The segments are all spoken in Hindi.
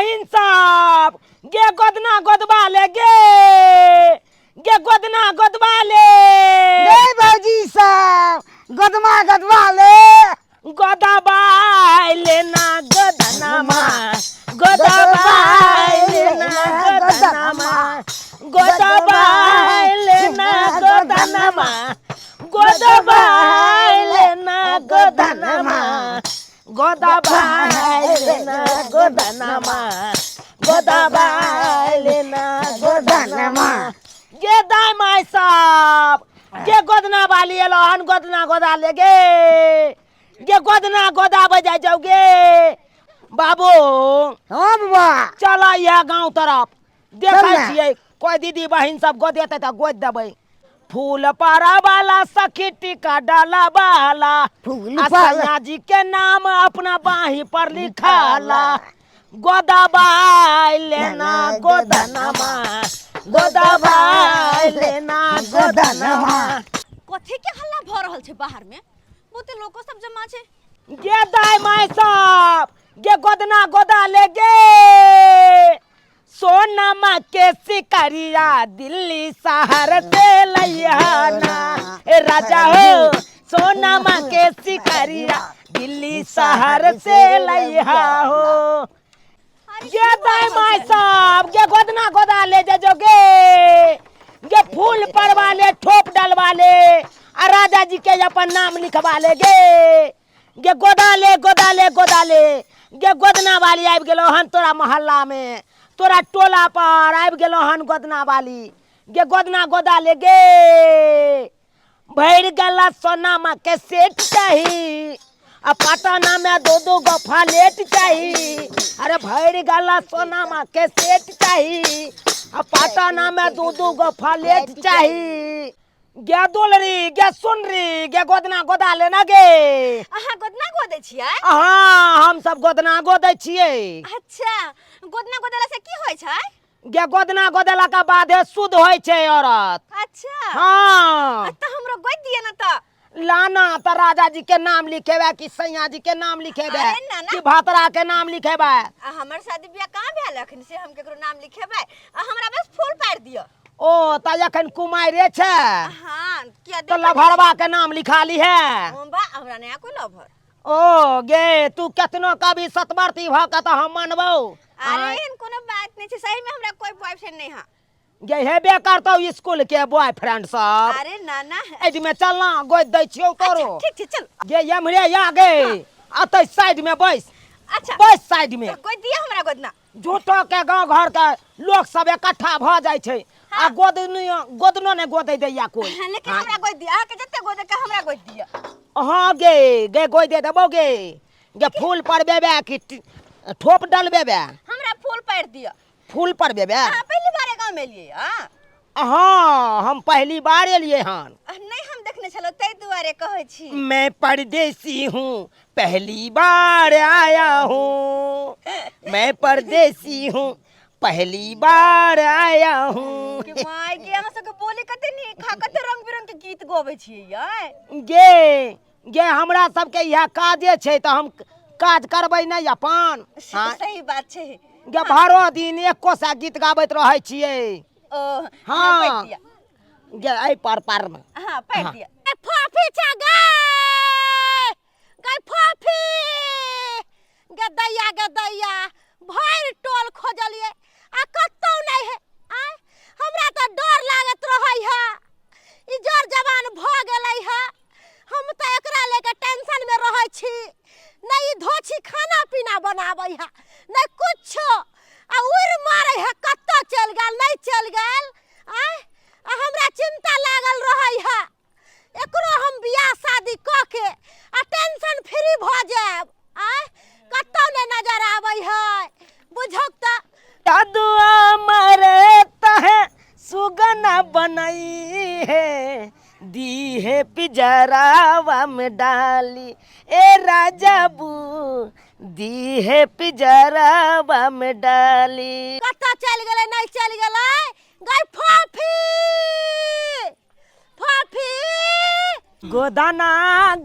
बहिन साहब गे गोदना गोदबा ले गे गोदना गोदबा ले गे भौजी साहब गोदमा गोदबा ले गोदबा लेना गोदनामा गोदबा लेना गोदनामा गोदबा लेना गोदनामा गोदबा लेना गोदनामा गोदबा लेना गोदनामा गोदबा लेना गोदनामा गे दाई माई साहब गे गोदना वाली एलोहन गोदना गोदा ले गे गोदना गोदा बजा जाओ गे बाबू। हाँ बाबा चला यह गांव तरफ देखै छियै कोई दीदी बहिन सब गोदेते त गोद देबै। फूल पारा वाला सखी टीका डाला वाला सैया जी के नाम अपना बाही पर लिखाला गोदबा लेना गोदनमा गोदबा लेना गोदनमा। कथी के हल्ला भ रहल छै बाहर में? बहुते लोको सब जमा छै। गे दाई माई साहब गे गोदना गोदा ले गे सोनमा के सिकरिया दिल्ली शहर से लैयाना ए राजा हो सोनमा के सिकरिया दिल्ली शहर से लैया हो। गे दाई माई साहब गे गोदना गोदा ले जो गे फूल परवा ले ठोप डलवा ले आ राजा जी के अपन नाम लिखवा ले गे गोदा ले गोदा ले गोदा ले गे गोदना वाली आबि गेलो हन तोरा मोहल्ला में तोरा टोला पर आबि गेलो हन गोदना वाली गे गोदना गोदा ले गे भैर गला सोनामा के सेट चाही आ पटना में दो गो फ्लैट चाही। अरे भैर गला सोनामा के सेट चाही आ पटना में दो गो फ्लैट चाही। गे दुलरी गे सुनरी गे गोदना गोदा लेना गे। अहाँ गोदना गोदै छियै? हाँ हम सब गोदना गोदै छियै। अच्छा गोदना गोदला से की होय छै? गे गोदना गोदला के बाद शुद्ध होय छै औरत। अच्छा हाँ त हमरो गोद दिए न त। लाना त राजा जी के नाम लिखेबे कि सैया जी के नाम लिखेबे अरे ना ना। कि भातरा के नाम लिखेबे। हमर शादी बियाह कहाँ भेल अखन से हम केकरो नाम लिखेबै? हमरा बस फूल पार दियो। ओ त अखन कुमारे छै हां किया तो लभरवा के नाम लिखा ली है। बा हमरा नया कोई लभर। ओ गे तू केतनो कभी सतवर्ती भ के त हम मानबो। अरे कोनो बात नहीं छै सही में हमरा कोई बॉयफ्रेंड नहीं है। गे हेबे करतौ स्कूल के बॉयफ्रेंड सब। अरे ना ना एज में चलना गोद दै छियौ तोरो। ठीक छै चल। गे यमरे या गे अतै साइड में बैस। अच्छा बैस साइड में। गोद दिया हमरा गोदना। झूठो के गांव घर के लोग सब इकट्ठा भ जाय छै आ गोदनो ने गोदै दैया कोई। लेकिन हमरा गोद दिया के जत्ते गोद के हमरा गोद दिया। हां गे गोद दे देबो गे फूल पर बेबे कि ठोप डलबेबे? हमरा फूल पार दिया। फूल पर बेबे? हां पहली बार गांव में लिए हां। हाँ हम पहली बार एलिए हन। नहीं हम देखने चलो तै दुआरे कहै छी। मैं परदेसी हूँ पहली बार आया हूँ मैं परदेसी हूँ पहली बार आया हूँ। कि माय के हम सब के बोली कते नी खा कते रंग बिरंग के गीत गाबै छियै यै। गे हमरा सबके यह काजे छै त हम काज करबै नहीं अपन। सही बात छै। गे भरो दिन एको सा गीत गाबैत रहै छियै। ओ हाँ गे ऐ पर में। हां पार दिया। ए फाफी छ गे फाफी गे दैया भर टोल खोजलिए आ कतौ नहीं है। आ हमरा त डर लागत रहै है ई जोर जवान भ गेलै है हम त एकरा लेके टेंशन में रहै छी। नहीं धोछी खाना पीना बनाबै है नहीं कुछ आ उड़ मारै है कत्ता चल गेल नहीं चल गेल। आ हमरा चिंता लागल रहै है एकरो हम बियाह शादी क के आ टेंशन फ्री भ जाब। आ कत्ता ने नजर आबै है बुझक त दुआ मरता है सुगना बनई है दी है पिजरावा में डाली ए राजा बू दी है पिजरावा में डाली। कत्ता चल गेलै नहीं चल गेलै गई फाफी फाफी गोदाना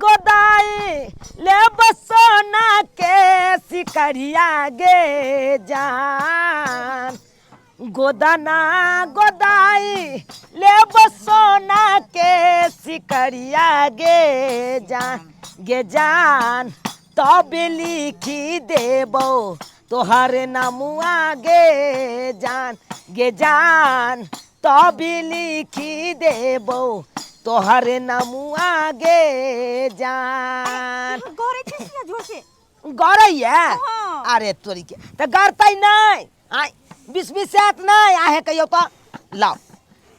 गोदाई ले बसोना के सिकरिया गे जान गोदाना गोदाई ले बसोना के सिकरिया गे जान तब लिखी देबो तोहर नामुआ गे जान तब लिखी देबो तोहर नामुआ गे जान गोरे छे जोर से गौरैया हाँ। अरे तोरी के तो गरतै नहीं आय बिस्बिसात नहीं आहे कहियो तो लाओ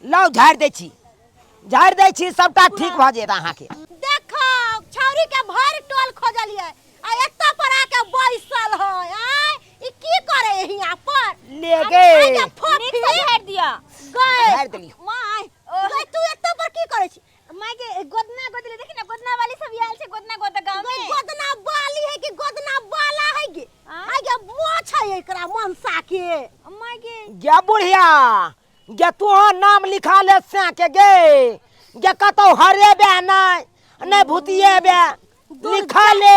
लाओ झाड़ दै छी सबटा ठीक भ जेत अहाँ के देखो छौरी के भर टोल खोजलिए आ एत्ता पर आके बैसल है आय ई की करे हिया पर ले गे नीक से झाड़ दिया गए झाड़ देली माय गए तू एत्ता पर की करे छी माय के गोदना गोदले देखी ना गोदना वाली सब आयल छे गोदना गोद गांव में गोदना वाली है कि गोदना वाला है गे आय गे मोछ है एकरा मनसा के माय के गे बुढ़िया गे तू नाम लिखा ले से के गे कतौ हरेबे नहीं भूतिएबे लिखा ले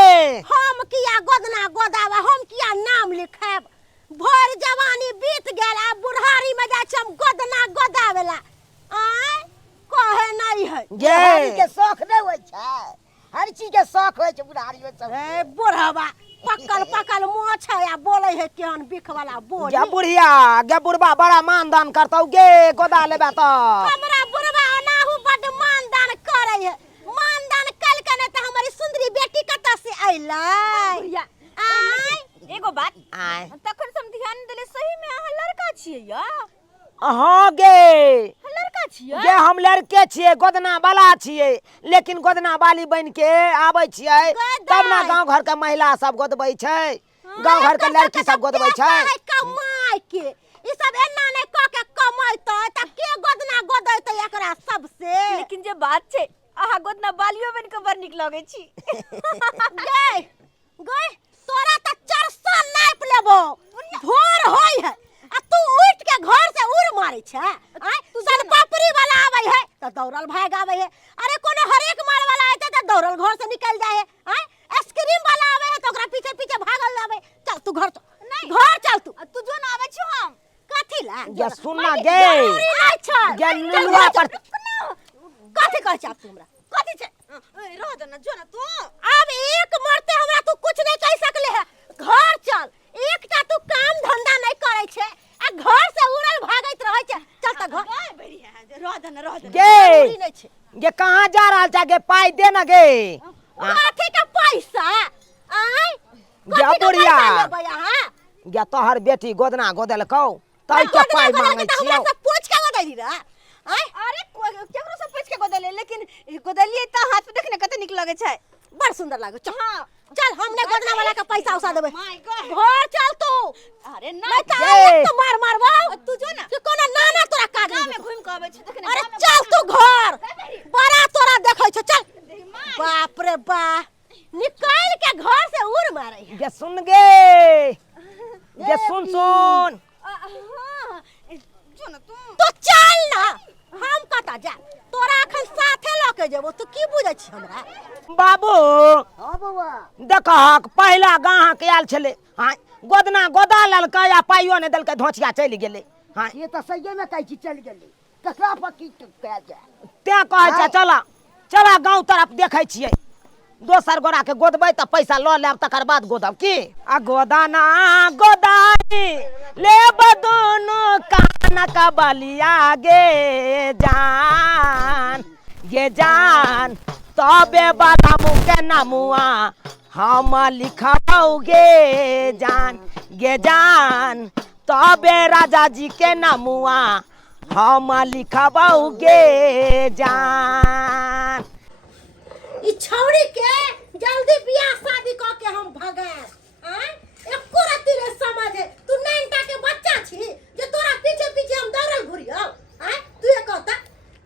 हम किया गोदना गोदावा हम किया नाम लिखाब भर जवानी बीत गेल आ बुढ़ारी में जा हम गोदना गोदावेला आय कहे नहीं है गे के शौक नहीं होय छै हर चीज के शौक होय छै बुढ़ारी में सब ए बुढ़वा पकल मोछ है आ बोले है केहन बिख वाला बोल गे बुढ़िया गे बुढ़बा बड़ा मानदान करतौ गे गोदा लेबे तो हमरा बुढ़वा ओनाहु बड मानदान करे है मानदान कल के त हमारी सुंदरी बेटी कत से आइलै बुढ़िया आय एगो बात आय तखन से हम ध्यान देले सही में अहाँ लड़का छियै या हाँ गे लड़का छियै गे हम लड़के छियै गोदना वाला छियै लेकिन गोदना वाली बन के आबै छियै तब ना गांव घर के महिला सब गोदबै छै गांव घर के लड़की सब गोदबै छै कमाई के ई सब एना नै क के कमाइतै त के गोदना गोदैतै एकरा सबसे लेकिन जे बात छै अहाँ गोदना बालियो बन के बड़ नीक लगै छी गए गए तोरा त चरसा नाप लेबो भोर होय है आ तू उठ के घर से उड़ मारै छै आय तू सन पापड़ी वाला आबै है त दौड़ल भाग आबै है अरे कोनो हरेक माल वाला आइते त दौड़ल घर से निकल जाय है आय आइसक्रीम वाला आबै है त ओकरा पीछे पीछे भागल जाबै चल तू घर नहीं घर चल तू जो ना आबै छी हम कथि ला गे सुन ना गे अच्छा गे लुलुआ पर कथि कहै छ हमरा कथि छै रह दे ना जो ना तू अब एक मरते हमरा तू कुछ नहीं कह सकले है घर चल एकटा तू काम धंधा नहीं करे छे आ घर से उड़ल भागैत रहै छे चल त घर बढ़िया रह दे ना गे नहीं छे गे कहां जा रहल छ गे पाई दे ना गे कथि का पैसा आय गे बुढ़िया लेबै अहाँ गे तोहर बेटी गोदना गोदलकौ तै के पाई मांगै छियौ हमरा से पूछ के गोदैली रे आय अरे केकरो से पूछ के गोदले लेकिन गोदलिए त हाथ पे देखने कते नीक लगे छै बड़ सुंदर लागो चल हां चल हमने गोदना वाला का पैसा उसा देबै माय गॉड घर चल तू अरे नहीं ना त गे। एक तो मार मारबो तू जो ना कि कोनो नाना तोरा काज गांव नहीं में घूम के आबै छै देखने अरे चल तू घर बड़ा तोरा देखै छ चल माय बाप रे बा निकाल के घर से उड़ मारै है गे सुन गे सुन हां जो ना तू तो चल ना हम कता जा तोरा अखन साथे ल के जेबो तू की बुझै छी हमरा बाबू हां बौआ देखहक पहिला गाहक आयल छले हां गोदना गोदा ललकै आ पाइयो ने देलकै धोचिया चलि गेलै हां ये तो सही में कहै छी चल गेली ककरा पर की कह जाय ते कहै छै चला गांव तरफ देखै छियै दोसर गोरा के गोदबै त पैसा ल लेब तकर बाद गोदब की आ गोदाना गोदाई लेब दोनों कान का बलिया गे जान तबे बड़ा मुँह के नमुआ हम लिखबौ गे जान तबे राजा जी के नमुआ हम लिखबौ गे जान ई छौड़ी के जल्दी बियाह शादी क के हम भगाए हैं एको रति रे समझे तू नैनटा के बच्चा छी जे तोरा पीछे पीछे हम दौड़ल घुरियो हैं तू ये कहता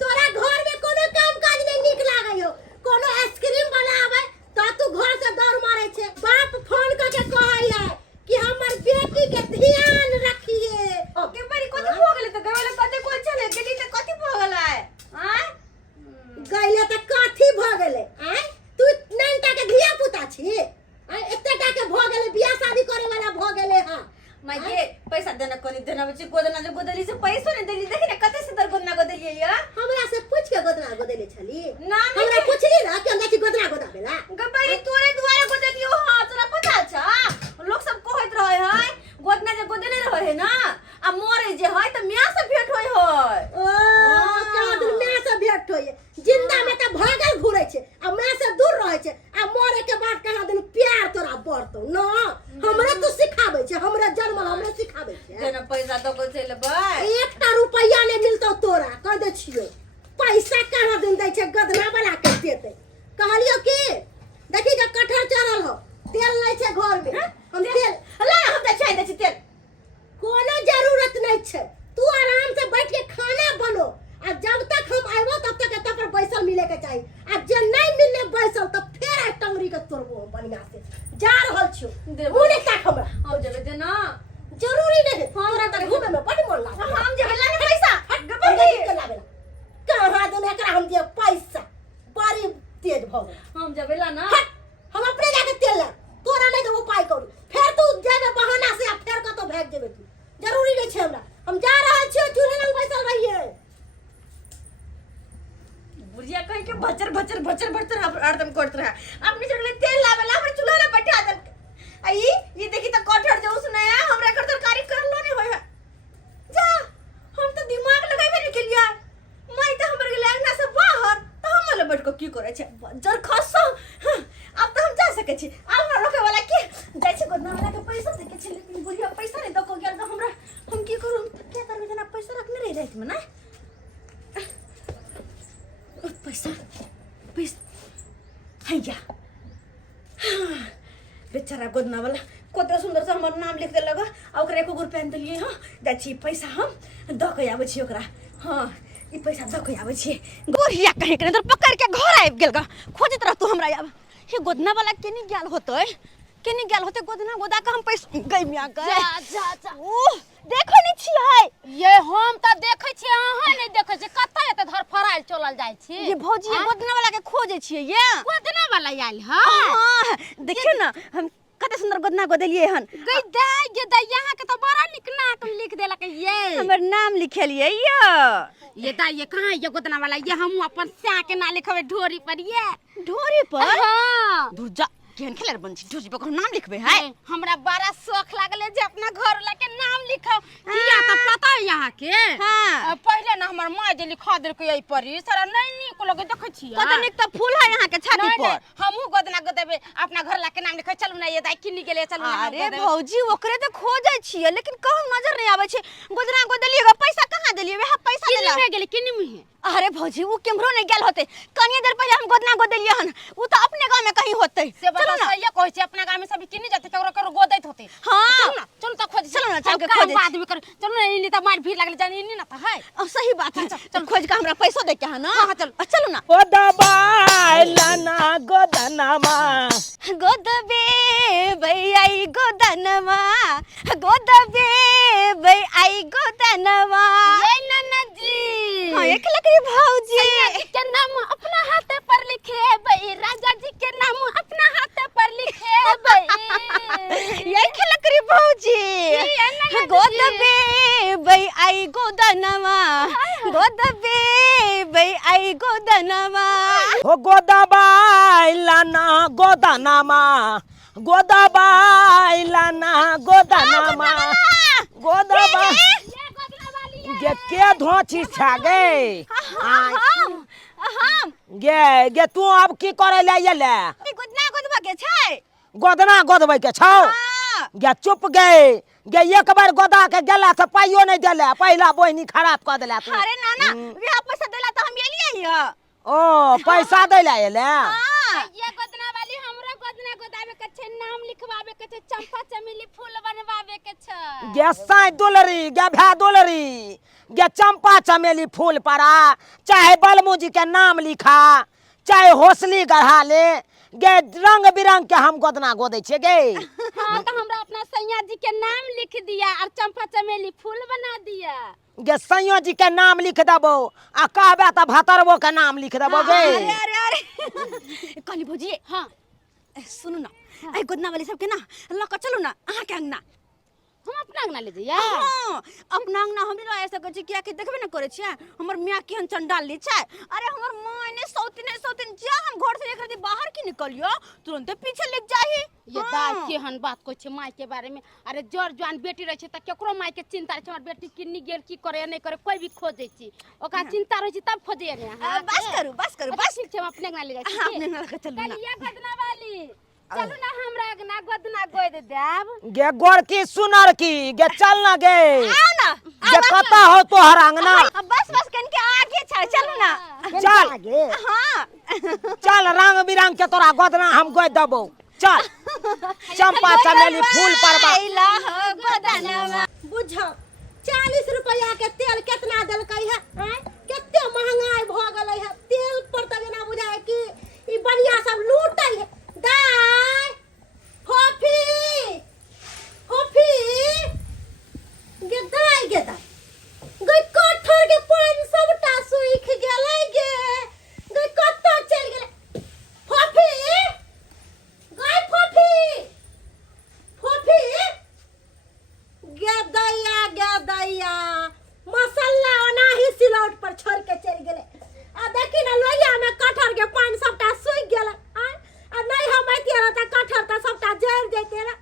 तोरा घर में कोनो काम काज नहीं निक लागै हो कोनो आइसक्रीम वाला आवे त तू घर से दौड़ मारै छे बाप फोन क के कहै है कि हमर बेटी के ध्यान रखिए के बारी कथि हो गेलै त गवेला कते कोइ चले गेली त कथि भ गेलै हैं गइले त काठी भ गेल मैं ये पैसा देना कोनी देना बच्ची गोदना जो गोदली से पैसा नहीं देली देखी ना कते से दर गोदना गोदली या हमरा से पूछ के गोदना गोदेले छली ना हमरा पूछली ना कि हमरा की गोदना गोदाबेला गबई तोरे दुआरे गोदली हो हां तोरा पता छ लोग सब कहत रहे है गोदना जे गोदले रहे है ना आ मोरे जे है त मियां से भेट होय है ओ का दिन मैं से भेट होय जिंदा में त भागल घुरे छे आ मैं से दूर रहे छे आ मोरे के बाद कहा दिन प्यार तोरा बढ़तो ना हमरा तू सिखाबे छे हमरा जन्म हमरा सिखाबे छे जेना पैसा तो को चले भाई 1 रुपया नहीं मिलतो तोरा कह दे छियो पैसा कहां दिन दै छे गदना वाला के देते कहलियो की देखी जे कठहर चढ़ल हो तेल नहीं छे घर में हम तेल ला हम त चाहि दै छी तेल कोनो जरूरत नहीं छे तू आराम से बैठ के खाना बनो आ जब तक हम आइबो तब तक एत पर बैसल मिले के चाहिए आ जे नहीं मिलने बैसल त फेर आ टंगरी के तोड़बो बढ़िया से जा रहल छियो उने तक हमरा हम जबे दे ना जरूरी नहीं तोरा त घूमे में बड़ मन लागे हम जबे ला पैसा हट गपर नहीं के लावेला कहां दे एकरा हम दिए पैसा बड़ी तेज भ गए हम जबे ला ना हट हम अपने जाके तेल ला तोरा नहीं देबो पाई करू फिर तू जेबे बहाना से आ फिर कतो भाग जेबे तू जरूरी नहीं छे हमरा हम जा रहल छियो चूल्हे लग बैसल रहिए बुढ़िया कहीं के बचर बचर बचर बचर हरदम करत रहा अपनी चढ़ले तेल लावेला हमरे चूल्हा ला बैठा दे आई ये देखी त कठहर जो सुनाया हमरा कर तरकारी कर लो नहीं होय है जा हम तो दिमाग लगाइबे नहीं केलिया मैं त हमर गेल अंगना से बाहर त हम ले बैठ के की करे छे जर खसो अब तो हम जा सके छी अब हमरा रोके वाला के जाय छे गोदना वाला के पैसा दे के छे लेकिन बुढ़िया पैसा नहीं दको गेल त हमरा हम की करू क्या करबे जना पैसा रखने रह जाइत में ना पैसा पैसा हैया बेचारा गोदना वाला कते सुंदर से हमर नाम लिख देलक आ ओकरा 1 रुपया देलिए हां जा छी पैसा हम द के आबै छी ओकरा हां ई पैसा द के आबै छी गोरिया कहे के अंदर पकड़ के घर आबि गेल ग खोजत रह तू हमरा आब हे गोदना वाला केनी गेल होतै केनी गेल होतै गोदना गोदा के हम पैसा गइमिया गए जा जा ओ देखै नै छियै ये हम त देखै छी अहाँ नहीं देखै छी कतै एते धर फराइल चलल जाय छी ये भौजी ये गोदना वाला के खोजे छियै ये गोदना वाला आइल ह हां देखियो ना हम कते सुंदर गोदना गोदेलिए हन गई दाई गे दाई यहाँ के तो बड़ा निक नाम लिख देलक ये हमर नाम लिखेलिए ये दाई ये कहां ये गोदना वाला ये हम अपन स्या के ना लिखबे ढोरी पर ये ढोरी पर हां दूर जा केहन खेलर बन छी ढोरी पर नाम लिखबे है हमरा बड़ा शौक लागले जे अपना घर वाला के नाम लिखो किया त पता है यहाँ के हां पहले ना हमर मां जे लिखा देलकै एई पर सारा नहीं निक लगे देखै छी कते निक त फूल है यहाँ के छाती पर हमहु गोदना गोदेबे अपना घर वाला के नाम लिखै चलू ना ये दाई किनी गेले चलू ना अरे भौजी ओकरे त खोजै छियै लेकिन कहूं नजर नहीं आबै छै गोदना गोदेलिएगा पैसा कहां देलिए वह पैसा देला किनी गेले किनी में अरे भौजी वो केमरो नहीं गेल होते कनिए देर पहले हम गोदना गोदेलिए हन वो तो अपने गांव में कहीं होते चलो ना ये कहै छै अपना गांव में सब किनी जाते ककरो ककरो गोदैत होते हां चलो ना चलो त खोज चलो ना चल के खोज बाद में कर चलो ना इनी त मार भीड़ लागले जानी इनी ना त है सही बात है चल खोज के हमरा पैसा दे के है ना हां चलो ना ओ दबाइलना गोदनमा गोदबे भई गोदनमा गोदबे भई गोदनमा ये ननजी हां एक लकड़ी भौजी के नाम अपना हाथ पर लिखे भाई राजा जी के नाम अपना हाथ पर लिखे भाई ये लकड़ी भौजी गोदबे भई गोदनमा गोदबे भई गोदनमा हो गोदबाइलना गोदनमा गोदबाइलना गोदनमा गोदबा गे के धोची छागे हम गे गे तू अब की करे ले येले गोदना गोदबा के छै गोदना गोदबै के छौ हां गे चुप गे गे एक बार गोदा के गेला से पाइयो नहीं देले पहिला बोहनी खराब कर देला तू अरे नाना यह पैसा देला त हम एलिए हिया ओ पैसा देला येले हां ये गोदना वाली हमरा गोदना गोदावे के छै नाम लिखवावे के छै चंपा चमेली फूल बनवावे के छै गे साई दुलरी गे भै दुलरी गे चंपा चमेली फूल पड़ा चाहे बलमुजी के नाम लिखा चाहे हौसली गढ़ा ले गे रंग बिरंग के हम गोदना गोदै छे गे हां तो हमरा अपना सैया जी के नाम लिख दिया और चंपा चमेली फूल बना दिया गे सैया जी के नाम लिख देबो आ कहबे त भतरबो के नाम लिख देबो गे अरे काली भौजी हां सुनु ना आई गोदना वाली सब के ना लक चलू ना अहाँ के अंगना हम अपना अंगना ले जइया हां अपना अंगना हमरे ला ऐसा कछ किया कि देखबे न करे छियै हमर मियां केहन चंडाल ली छै अरे हमर मां ने सौतिन जा हम घर से एक रति बाहर की निकलियो तुरंत पीछे लग जाही ये दाई केहन बात कहै छै माय के बारे में अरे जर जवान बेटी रहै छै त केकरो माय के चिंता रहै छै हमर बेटी किन्नी गेल की करे नहीं करे कोई भी खोजै छी ओकरा चिंता रहै छै तब खोजै ने बस करू ठीक छै हम अपने अंगना ले जाइ छी अपने अंगना के चलू ना कलिया गदना वाली चलू ना हमरा अंगना गदना गोय दे देब गे गोर की सुनर की गे चल ना गे आओ ना गे कता हो तोहर अंगना बस कन के आगे छै चलू ना चल हां चल रंग बिरंग के तोरा गोदना हम गोद देबो चल चंपा चमेली फूल परबा ला हो गदनवा बुझो 40 रुपया के तेल कितना देलकै है केते महंगाई भ गेलै है तेल पर त ना बुझाय कि ई बढ़िया सब लूटै है दाई फोफी गे दाई गे कठर के पानी सबटा सुख गेलै गे कत्ता चल गेलै फोफी गे दैया मसाला ओनाही सिलौट पर छोड़ के चल गेलै आ देखी ना लोहिया में कठर के पानी सबटा सूख गेलै आ नहीं हम ऐतिए रह त कठर त सबटा जल जैते रे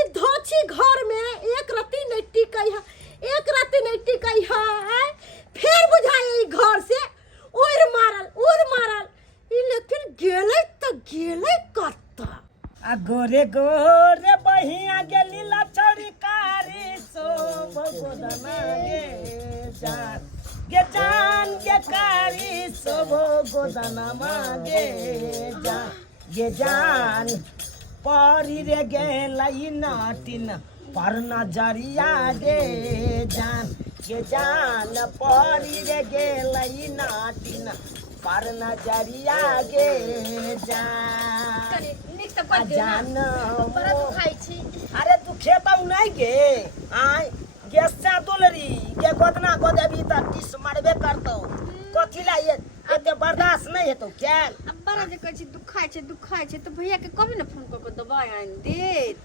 ई धोछी घर में एक रत्ती नहीं टिकै है फिर बुझाय ई घर से उड़ मारल ई लेकिन गेलै कत्ता आ गोरे गोरे बहिया गेली लचौरी कारी सो भगोदना गे जान गे कारी सो भगोदना मागे जान परी रे गेलै नाटिन पर नजरिया गे जान परी रे गेलै नाटिन पर नजरिया गे जान अरे तू खेता नहीं गे आय गैस से दोलरी के गोदना गोदेबी त टिस मारबे करतो कथी ला ये एते बर्दाश्त नहीं हेतो क्या अब बड़ा जे कहै छी दुखाय छै त भैया के कभी न फोन क के दवाई आन देत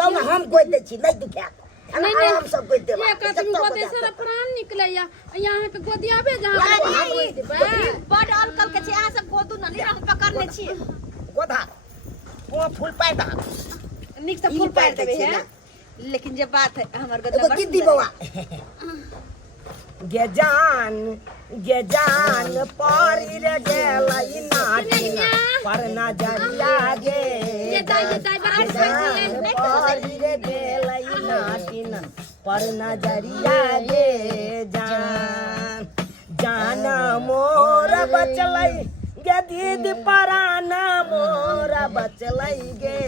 लो ना हम गोद दे छी नहीं दुखा नहीं हम सब गोद देबा ये कतनी गोदे से प्राण निकले या यहाँ के गोदियाबे जहां गोद देबे बड़ अलकल के छी अहाँ सब गोदू न ली हम पकड़ने छी गोधा वो फूल पाय दा निक से फूल पार देबे है लेकिन जे बात है हमर गदना की दी बवा गे जान परी रे गेलै नाटिन पर नजरिया गे परी रे गेलै नाटिन पर नजरिया गे जान मोर बचलै गे दीदी पराना मोर बचलै गे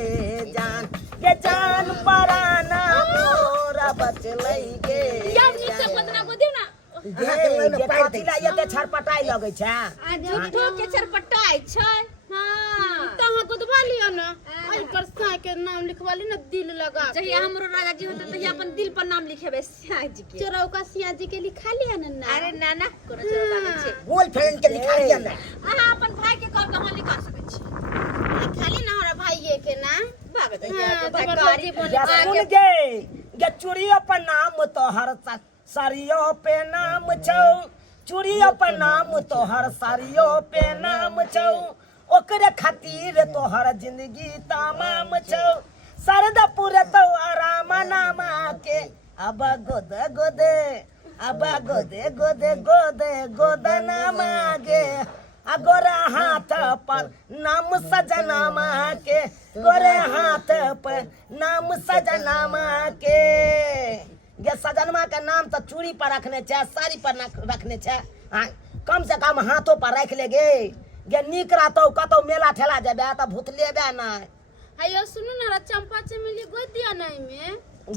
जान पराना मोर बचलै गे कथिला एते छरपटाई लगै छै आ झूठो के छरपटाई छै हां तहां गोदवा लियो ना आई पर साई के नाम लिखवा ली ना दिल लगा जहिया हमरो राजा जी होते तहिया अपन दिल पर नाम लिखेबे सिया जी के चरौका सिया जी के लिखा लिया ना अरे नाना कोनो चरौका नहीं छै बोल फ्रेंड के लिखा दिया ना अहाँ अपन भाई के कह कहां लिखा सकै छी खाली ना हमरा भाईये के ना भागत या सुन गे चूड़ियों पर नाम तोहर साड़ियों पे नाम छौ चूड़ियों पर नाम तोहर साड़ियों पे नाम छौ ओकरे खातिर तोहर जिंदगी तमाम छौ सरदा पूरे तो आराम नामा के अब गोदे गोदना मागे गोरे हाथ पर नाम सजना माँ के गोरे हाथ पर नाम सजना माँ के गे सजनमा के नाम तो चूड़ी पर रखने छे साड़ी पर रखने छे कम से कम हाथों पर रख ले गे नीक रहतो कतो मेला ठेला जेबे त भूत लेबे ना अयो सुनु ना चंपा चमेली गोद दिया नहीं में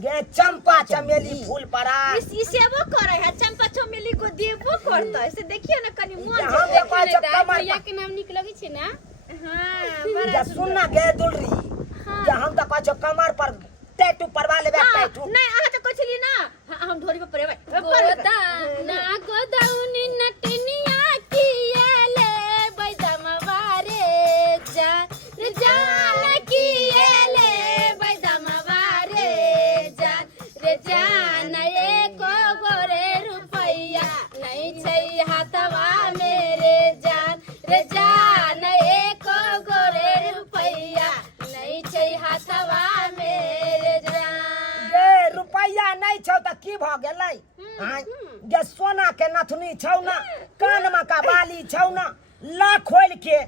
गे चंपा चमेली फूल परा ई सेवा करे है चंपा चमेली को देबो करता है से देखियो ना कनी मन हम देखो कमर भैया के नाम निक लगी छे ना हां गे सुन ना गे दुलरी गे हम त कहै कमर पर टैटू परवा लेबे टैटू नहीं आहा तो कहली ना हम ढोरी पे परेबे गोदा ना गोदाउनी नटनिया किएले बैदमवा रे जान किएले बैदमवा रे जान नहीं को गोरे रुपैया नहीं छै हाथवा मेरे जान रे जान एको गोरे रुपैया नहीं छै हाथवा मेरे जान। गे रुपैया नहीं छौ त की भ गेलै आय गे सोना के नथुनी छौ ना कानमा का बाली छौ ना ला खोल के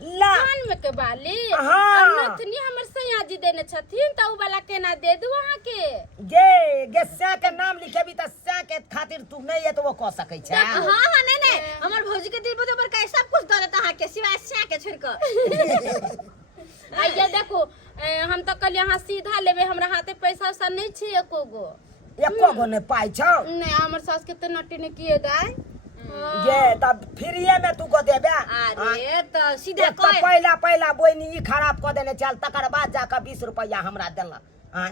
ला कान में के बाली हाँ। और नथनी हमर सैया जी देने छथिन त उ वाला केना दे दू अहाँ के। गे स्या के नाम लिखेबी त स्या के खातिर तू नहीं है तो वो कह सकै छै। हां हां नहीं हमर भौजी के दिल बुझे पर का सब कुछ द देता है के सिवाय स्या के छोड़ के। आइए देखो हम तो कहलिए अहाँ सीधा लेबे हमरा हाथे पैसा उसा नहीं छै एको गो ने पाई छौ नहीं हमर सास के त नटी ने किए दाई गे तब फ्रीए में तू को देबे। अरे तो सीधा एक तो पहला बोइनी ई खराब क देने चल तकर बाद जाकर 20 रुपया हमरा देला आय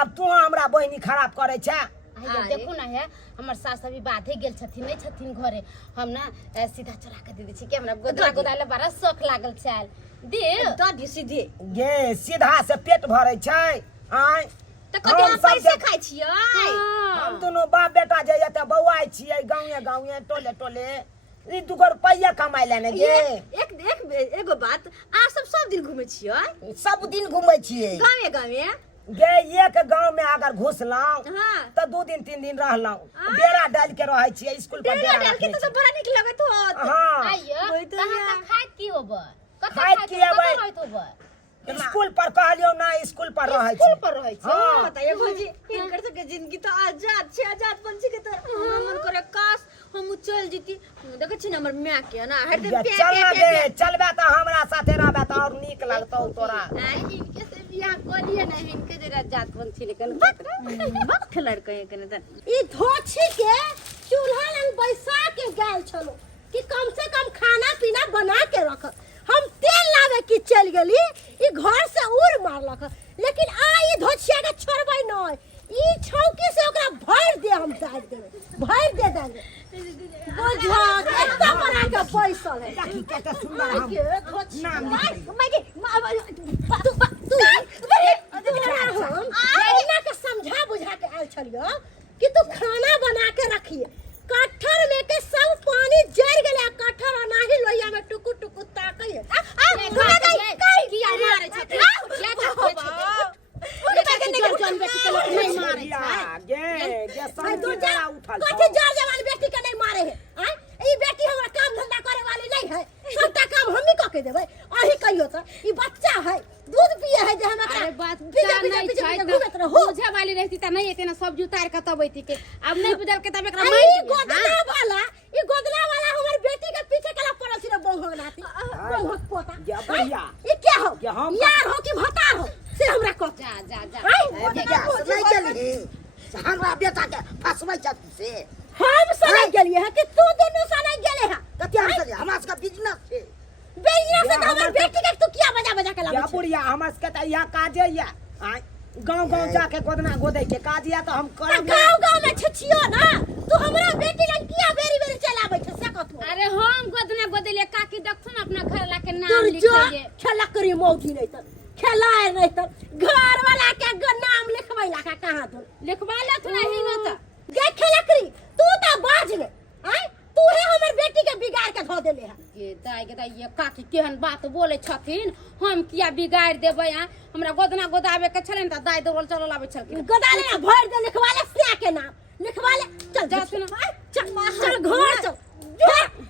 अब तू हमरा बोइनी खराब करे छै। आइए देखो ना है हमर सास अभी बाधे गेल छथिन नहीं छथिन घरे हम ना सीधा चला के दे दै छी कि हमरा गोदरा गोदाले बड़ा शौक लागल छल दे द सीधे गे सीधा से पेट भरै छै आय त कते हम पैसे खाइ छियै। हम दोनों बाप बेटा जे एते बौआइ छियै गाँवे टोले ई 2 रुपया कमाइ लेने गे। एगो बात आ सब दिन घुमै छियै सब दिन घुमै छियै गाँवे गे एक गांव में अगर घुसलौं हाँ। तो 2 दिन 3 दिन रहलौं डेरा डाल के रहै छियै स्कूल पर डेरा डाल के रखने तो बड़ा निक लगत होत। छियै। हाँ आइए कहां से खाइत की होबै खाइत की होबै? होइत होबै स्कूल पर कहलियो ना स्कूल पर रहै स्कूल छी। पर रहै छै हाँ। बताइए भौजी इनकर सबके जिंदगी तो आजाद छे आजाद पंछी के तरह हमरा मन करे काश हम चल जीती देखे छी ना हमर माय के ना हरदम पे चल ना गे चलबे त हमरा साथे रहबे त और नीक लगतौ तोरा। इनके से बियाह करिए ना इनके जरा जात पंछी लेकिन मत खलड़ कहे कने त ई धोछी के चूल्हा लंग बैसा के गैल छलो कि कम से कम खाना पीना बना के रख। हम तेल लावे की चल गेली ई घर से उड़ मारलक लेकिन आ ई धोछिया के छोड़बै नै ई छौकी से ओकरा भर दे हम दाद देबे भर दे देंगे बुझा केतना बना के पैसा है देखी केते सुंदर हम के धोछिया नाम लिखै। मैं के समझा बुझा के आयल छलियो कि तू खाना बना के रखिए कटहर में के सब पानी जर गेले कटहर नाही लोइया में टुकु टुकु ताकै किया मारे छथिन या जन बेटी के लोग नहीं मारे गे सब तू दिन जा उठल कथि जर जवान बेटी के नहीं मारे है ई बेटी हमरा काम धंधा करे वाली नहीं है सबटा काम हम ही क के देबै अही कहियो त ई बच्चा है दूध पिए है जे हम अरे एकरा बच्चा नहीं छै घुमत रहो बुझे वाली रहती त नहीं एते ना सब्जी उतार के तबैती के अब नहीं बुझल के तब एकरा ई मार गोदना वाला हमर बेटी के पीछे कला पड़ल छी बंघक नाती बंघक पोता या भैया ई क्या हो क्या हम यार हो कि भता हो से हमरा को जा नहीं गेली हमरा बेटा के फसबै छ से हम सने गेलिए है कि तू दोनों सने गेले है कते हम से हमरा सबका बिजनेस छै बेइया से हमर बेटी के तू किया बजा के या लाबै बुढ़िया हमरा सबके त यह काजे या गांव जाके गोदना गोदै के काज या त हम करब गांव में छिछियो ना तू हमरा बेटी लग किया बेरी चलाबै छ से कथु अरे हम गोदना गोदलिए काकी देखथुन अपना घर ला के नाम तू लिख जो लिए खेला करी मौगी नहीं त खेलाए नहीं त घर वाला के नाम लिखबै ला का कहां तू लिखवा ले तू नहीं होता गे खेला करी तू त बाज ले तू है हमर बेटी के बिगाड़ के धो देले है के दाई ये काकी केहन बात बोले छथिन हम किया बिगाड़ देबै हमरा गोदना गोदावे के छलन त दाई दौड़ल चलल आबै छलखिन गोदाले ना भर दे लिखवा ले से के नाम लिखवा ले चल जा सुन चल घर चल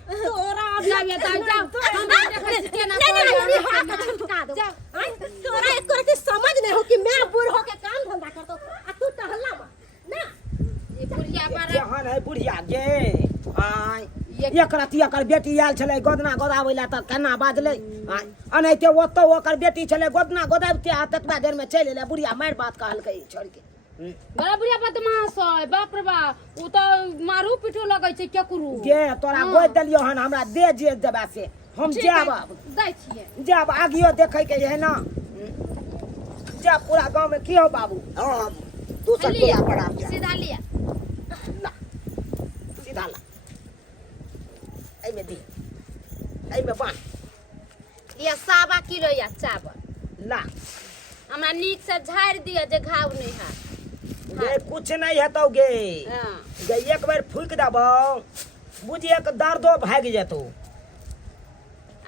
तोरा अब जावे दाई जा हम देखै छी केना नहीं हाथ का छटका दो तोरा एक करके समझ नहीं हो कि मैं बूढ़ हो के काम धंधा करतो आ तू टहला ना ये बुढ़िया पर केहन है बुढ़िया गे एक रति एकर बेटी आयल छलै गोदना गोदाबै ला त केना बाजलै अनैते ओतौ ओकर बेटी छलै गोदना गोदाबते आ ततबा देर में चलि एलै बुढ़िया मारि बात कहलकै छोड़ के बड़ा बुढ़िया बदमाश है बाप रे बाप उ त मारू पिटो लगै छै केकरू गे तोरा गोद देलियो हन हमरा दे जे देबा से हम जाब दै छिए जाब आगियो देखै के है ना जा पूरा गांव में की हो बाबू दूसर पूरा पड़ा सीधा लिया ला सीधा ला एमे दी एमे बांध ये 1.25 किलो या चावल ला हमरा नीक से झाड़ दिया जे घाव नहीं है गे कुछ नहीं हेतौ गे हाँ। गे एक बेर फूक देबो बुझिए के दर्दो भाग जेतौ।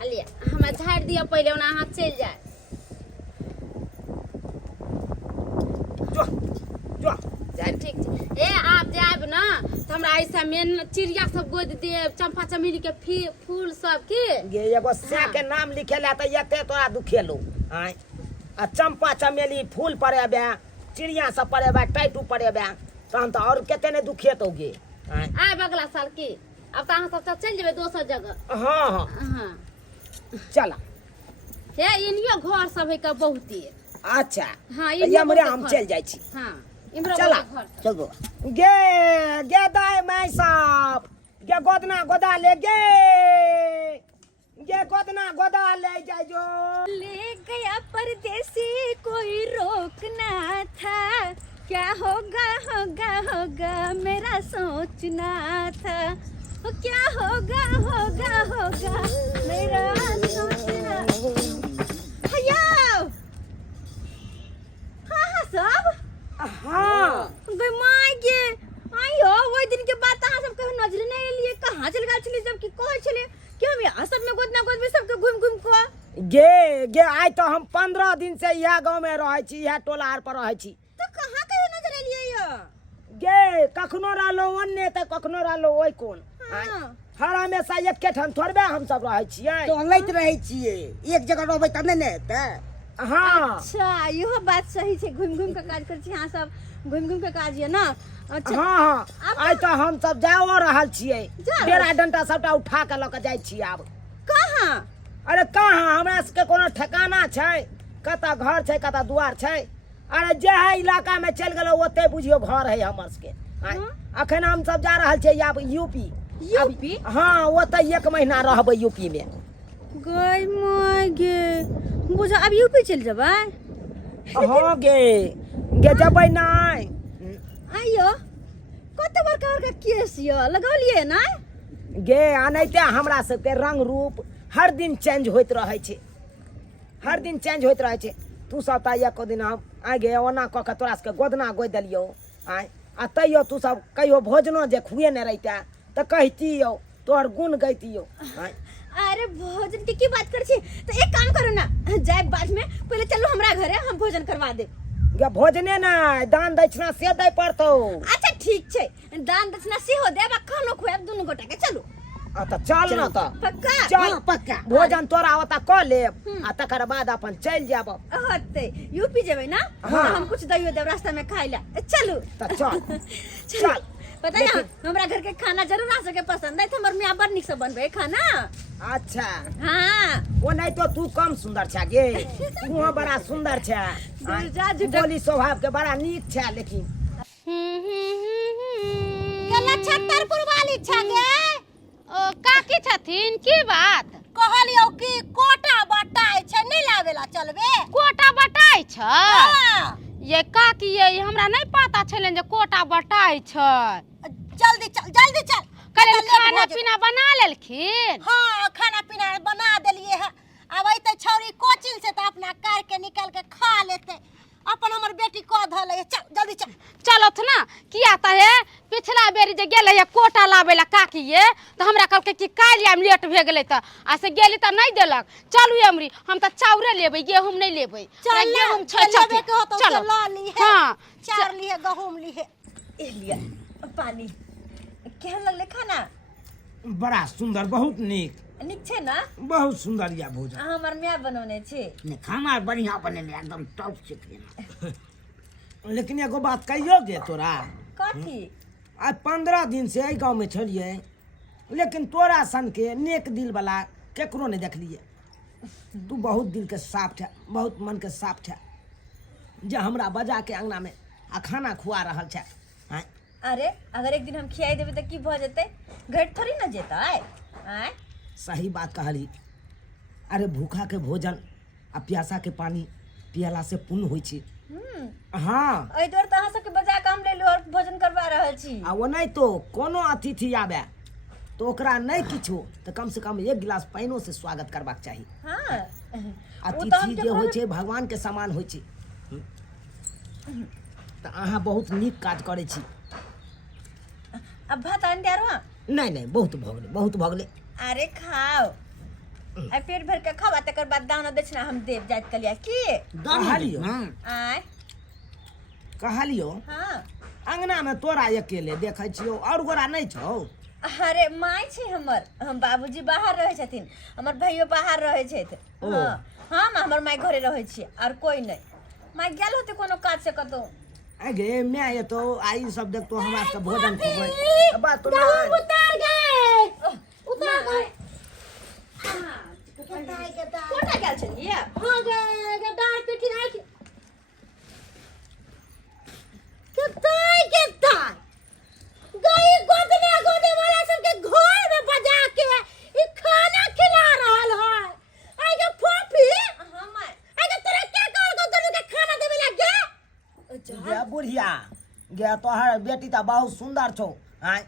अलिया हमरा झाड़ दिया पहले ओना हाथ चल जाए। जो जो चल ठीक छै। ए आप जाब ना तो हमरा ऐसा मेन चिड़िया सब गोद दे चंपा चमेली के फूल सब के गे एगो से के नाम लिखेला त एते तोरा दुखेलो आय आ चंपा चमेली फूल पड़ेबे चिड़िया सब पड़ेबे टाइटू पड़ेबे तहन त और केते ने दुखेतौ गे आय। आब अगला साल की अब तो अहाँ सब चल जेबै दोसर जगह। हाँ हाँ हाँ चला हे इनियो घर सब है का बहुते। अच्छा हाँ ये हमरे हम चल जाय छी। हाँ इमरो चला घर चल गो गे दाय माय साहब गे गोदना गोदा ले गे गोदना गोदा ले जाय जो। ले गया परदेसी कोई रोकना था, क्या होगा होगा होगा मेरा सोचना था, क्या होगा होगा होगा मेरा सोचना। भैया हाँ सब हाँ गई माय गे आइयो वो दिन के बाद अहाँ सब कहीं नजर नहीं लिए कहाँ चल गए छली जब कि कहे छले कि हम यहाँ सब में गोदना गोद में सबके घूम घूम को गे आइ तो हम 15 दिन से यह गांव में रहे छी यह टोला आर पर रहे छी। तो कहाँ कहीं नजर लिए यो गे कखनो रहलो ओन्ने त कखनो रहलो ओइ कोन हाँ। हर हमेशा एके ठाम थोड़बे हम सब रहे छियै। तो लैत रहे छियै एक जगह रहबै त नहि ने हेतै। हाँ अच्छा इहो बात सही छै घूम घूम के काज कर छी यहाँ सब घूम घूम के काज ये ना। अच्छा हाँ आइ तो हम सब जाओ रहल छियै जा रहल डेरा डंटा सबटा उठा के ल के जाइ छी आब। कहाँ अरे कहाँ हमरा सबके कोनो ठिकाना छै कतऽ घर छै कतऽ दुआर छै। अरे जे है इलाका में चल गेलो ओते बुझियो घर है हमर सबके। आइ, अखन हम सब जा रहल छियै आब यूपी। यूपी? हाँ ओते 1 महीना रहबै यूपी में। गई माय गे बुझा अब यूपी चल जबै। हाँ गे जबै नहीं। आइयो कते बड़का बड़का केस यो लगौलिए ना। गे अनैते हमरा सबके रंग रूप हर दिन चेंज होइत रहे छै हर दिन चेंज होइत रहे छै। तू सब त एको दिन हम आ गे ओना क के तोरा सबके गोदना गोद देलियो आय आ तैयो तू सब कहियो भोजनो जे खुए ने रहिता त कहतियो तोहर गुण गैतियो आय। अरे भोजन की बात कर छी तो एक काम करो ना जाए बाद में पहले चलो हमरा घरे हम भोजन करवा दे। गे भोजने ना दान दक्षिणा से दै पड़तौ। अच्छा ठीक छै दान दक्षिणा सेहो देब आ खानो खुआब दुनू गोटा के चलू। आ त चल ना त पक्का चल पक्का भोजन तोरा ओता क लेब आ तकर बाद अपन चल जाब। होते यूपी जेबै ना हाँ। हम कुछ दइयो देब रास्ता में खाइ ला चलू। त चल चल पता है हमरा घर के खाना जरूर आ सके पसंद है हमर मियां बड़ निक से बनबे खाना। अच्छा हाँ ओ नहीं तो तू कम सुंदर छा गे तू बड़ा सुंदर छा जा झूठा बोली स्वभाव के बड़ा नीक छा लेकिन गला छत्तरपुर वाली छ गे ओ काकी छथिन की बात कहलियो कि कोटा बटाई छ नहीं लावेला चलबे। कोटा बटाई छ। हाँ। ये काकी ये हमरा नहीं पता छलन जे कोटा बटाई छ। जल्दी चल कल खाना पीना बना लेलखिन। हाँ खाना पीना बना देलिए है अब अइते छौरी कोचिंग से तो अपना कार के निकाल के खा लेते अपन हमर बेटी को धले चल जल्दी चल। चलो थ ना किया त है पिछला बेरी जे गेले है कोटा लाबेला काकी ये तो हमरा कहलके कि काल आम लेट भे गेले त आ से गेली त नहीं देलक। चलू अमरी हम त चाउरे लेबै गेहूं नहीं लेबै। गेहूं लेबे के होतो चलो ला ली है। हाँ चार ली है गहूम ली है ए लिया पानी केहन लगले खाना। बड़ा सुंदर बहुत नीक निक छै ना बहुत सुंदर या भोजन। हमर मियां बनौने छै। ने खाना बढ़िया बनेले एकदम टॉप से खेला। लेकिन एगो बात कहियो गे तोरा कथी आज 15 दिन से गांव में छलिए लेकिन तोरा सन के नेक दिल वाला केकरो नहीं देखलिए। तू बहुत दिल के साफ छे बहुत मन के साफ छे जे हमरा बजा के अंगना में आ खाना खुआ रहल छे। आय अरे अगर एक दिन हम खियाई देबे त की भ जेते घट थोड़ी ना जेता आय। सही बात कहली। अरे भूखा के भोजन आ प्यासा के पानी पियला से पुण्य होइ छै। हाँ एहि दुआरे त अहाँ सबके बजा के हम ले लो और भोजन करवा रहल छी। आ वो नहीं तो कोनो अतिथि आवे तो ओकरा नहीं किछो तो कम से कम 1 गिलास पानियो से स्वागत करबाक चाही। हाँ अतिथि जे होइ छै भगवान के समान होइ छै। तो अहाँ बहुत नीक काज करे छी। अब भात आन दिया रहा। नहीं नहीं बहुत भगले बहुत भगले। अरे खाओ आ पेट भर के खावा तकर बाद दाना दक्षिणा हम देव जात कलिया की कहलियो आय कहलियो हाँ अंगना में तोरा अकेले देखै छियो और गोरा नहीं छौ। अरे माय छे हमर हम बाबूजी बाहर रहे छथिन हमर भाइयो बाहर रहे छथि हाँ हम हमर माय घरे रहे छी और कोई नहीं माय गेल होते कोनो काज से कतो अगे मैं ये तो आई सब देख तो हमरा से भोजन खुबै बात तो उतार गए उतार गए कोटा गेल छलिए हो गए डार पिटी आइ किताई गई गोदने वाला सबके घर में बजा के ई खाना खिला रहल है आगे फोफी हां माय आगे तोरा क्या कर गोदने के खाना देवे लगे गे बुढ़िया गे तोहर बेटी तो बहुत सुंदर छौ। आय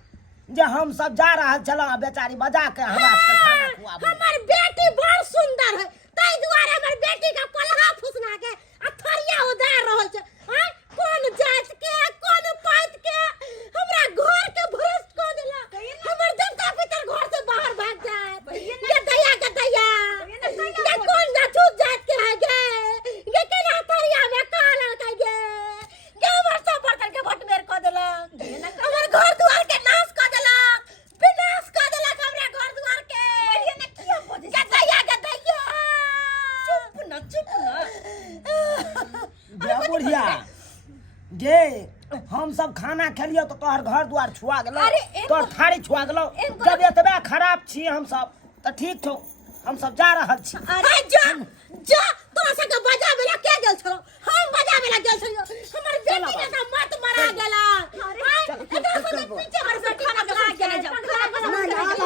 जे हम सब जा रहल छला बेचारी बजा के हमरा से खाना खुआबे। हमर बेटी बड़ सुंदर है ताई दुआरे हमर बेटी का पलहा फुसना के अथरिया उधार रहल छै। हां कौन जात के कौन पात के हमरा घर के भ्रष्ट कर देला हमर देवता पितर घर से बाहर भाग जाए ये दया ये कौन जात जात के है गे ये केना अथरिया में काला के गे के हमर सब बर्तन के भट मेर कर देला हमर घर दुआर के नाश कर देला विनाश कर देला हमरा घर दुआर के ये ना किया बोले गदया चुप ना गे बुढ़िया गे हम सब खाना खेलियो तो तोहर घर द्वार छुआ गेलो तोहर थारी छुआ गेलो जब एतबे खराब छी हम सब तो ठीक छौ हम सब जा रहल छी। अरे जा तोरा से के बजा बेला के गेल छलो हम बजा बेला गेल छलियो हमर बेटी के तो मत मरा गेला अरे पीछे हमर से खाना खा के नहीं जाओ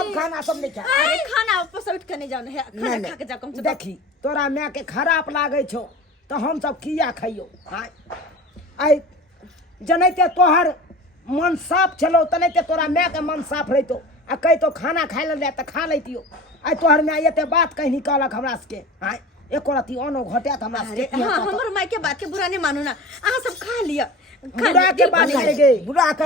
अब खाना सब नहीं खा अरे खाना वापस उठ के नहीं जाओ है खाना खा के जाओ कम से देखी तोरा मैं के खराब लागे छौ तो हम सब किया खइयो। आय जनैते तोहर मन साफ छलो तनैते तोरा मैं के मन साफ रहितो आ कहि तो खाना खाइ ले त खा लैतियो। आय तोहर मैं एते बात कहि निकालक हमरा से के आय एको रती ओनो घटेत हमरा से के हां हमर माय के बात के बुरा नहीं मानू ना आहा सब खा लिया बुरा के बात करे गे बुरा तो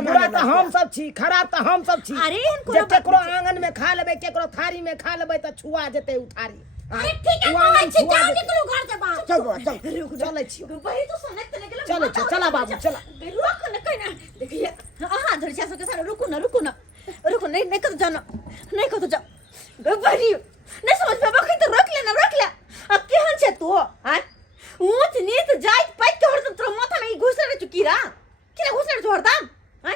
हम सब छी खराब तो हम सब छी। अरे जे केकरो आंगन में खा लेबे केकरो थारी में खा लेबे त छुआ जेते उठारी। अरे ठीक है तो छी जाओ निकलो घर से बाहर चल चले छी भाई तो सनक तने गेला चलो चला बाबू चला रुक न कहीं देखिए हां धर जा सके सारा रुको नहीं कतो जानो नहीं कतो जाओ गबरी नहीं समझ पे बखई तो रख ले अब केहन छे तू हां ऊंच नीच जाइत पैक के हरदम तोरा माथा में घुस रहे चुकीरा किला घुस रहे हरदम हां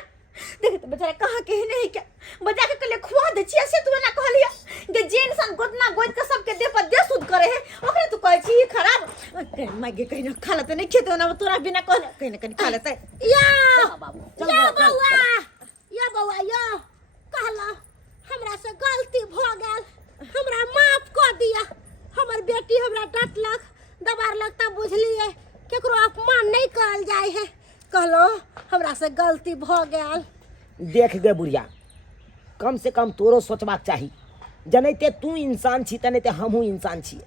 देख तो बेचारा कहां के नहीं क्या बजा के कले खुआ दे छी ऐसे तू ना कहलिया जे जे इंसान गोदना गोद के सबके देह पर देह शुद्ध करे है ओकरे तू कह छी खराब मागे कहीं ना खा लेते नहीं खेते ना तोरा बिना कहले कहीं ना कहीं खा लेते या बाबू या बउआ या कहला हमरा से गलती भ गेल हमरा माफ कर दिया हमर बेटी हमरा डांटलक दबारलक त बुझलिए केकरो अपमान नहीं करल जाय है कहलो हमरा से गलती भ गेल। देख गे बुढ़िया कम से कम तोरो सोचबाक चाही जनैते तू इंसान छी तनैते हमहूँ इंसान छी।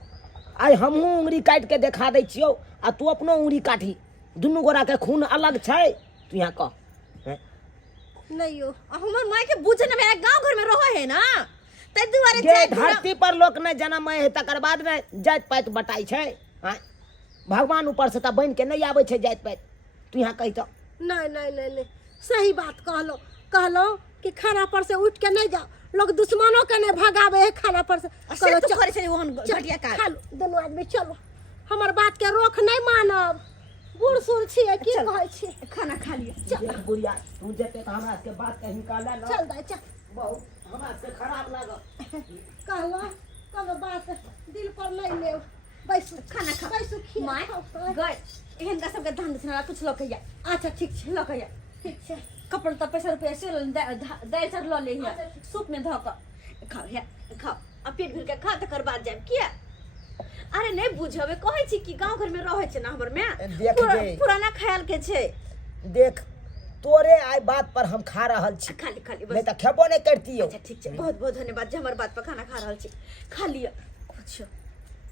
आइ हमहूँ उंगली काटि के देखा दै छियौ आ तू अपनो उंगली काटी दुनू गोरा के खून अलग छै तू यहाँ कह नहीं हो हमर माय के बुझे ना मेरा गांव घर में रहो है ना तै दुआरे गे धरती पर लोक ने जन्म है तकर बाद में जात पात बटाई छै। भगवान ऊपर से त बन के नहीं आवे छै जात पात तू यहाँ कही तो नहीं सही बात कहलो कि खाना पर से उठ के नहीं जाओ लोग दुश्मनों के नहीं भगावे है खाना पर से कहलो तो करे छै ओहन घटिया का खा लो दोनों आदमी चलो हमर बात के रोक नहीं मानब बूढ़ सूढ़ छिए की कहै छी खाना खा लिया देख बुढ़िया तू जेते त हमरा से बात कहीं निकाले न चल दाई चल बहुत हमरा से खराब लागल कहलो बात दिल पर नहीं ले बैसु खाना खा बैसु खी माय गए एहन का सबके धान दसना कुछ लोग कहिया अच्छा ठीक छै लोग कहिया ठीक छै कपड़ त पैसा रुपया से दाल चार ल ले सूप में धो के खाओ है खाओ अब पेट भर के खा तकर बाद जाब किया अरे नहीं बुझबे कहै छी कि गांव घर में रहै छै ना हमर में पुराना ख्याल के छै देख तोरे आइ बात पर हम खा रहल छी खाली नहीं त खेबो नहीं करती हो। अच्छा ठीक छै बहुत बहुत धन्यवाद जे हमर बात पर खाना खा रहल छी खा लिया कुछ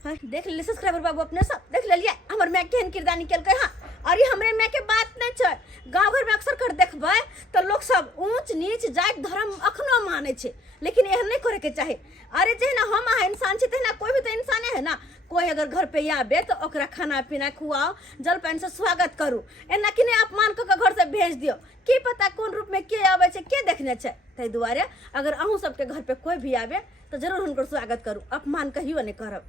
हां देख ले सब्सक्राइबर बाबू अपने सब देख ले लिया हमर मैं केहन किरदार निकल के हां और ये हमरे में के बात नहीं छै। गांव घर में अक्सर कर देखबै तो लोग सब ऊंच नीच जाति धर्म अखनो माने छे, लेकिन एहन नहीं करे के चाहे। अरे जे ना हम अहाँ इंसान छे ना, कोई भी तो इंसाने है ना। कोई अगर घर पे आबे तो ओकरा खाना पीना खुआओ, जलपान से स्वागत करू, एना कि नहीं अपमान क के घर से भेज दियो। की पता कौन रूप में के आवे छे, के देखने छे। तै दुआरे अगर अहूँ सबके घर पे कोई भी आबे तो जरूर हुनकर स्वागत करू, अपमान कहियो नहीं करब।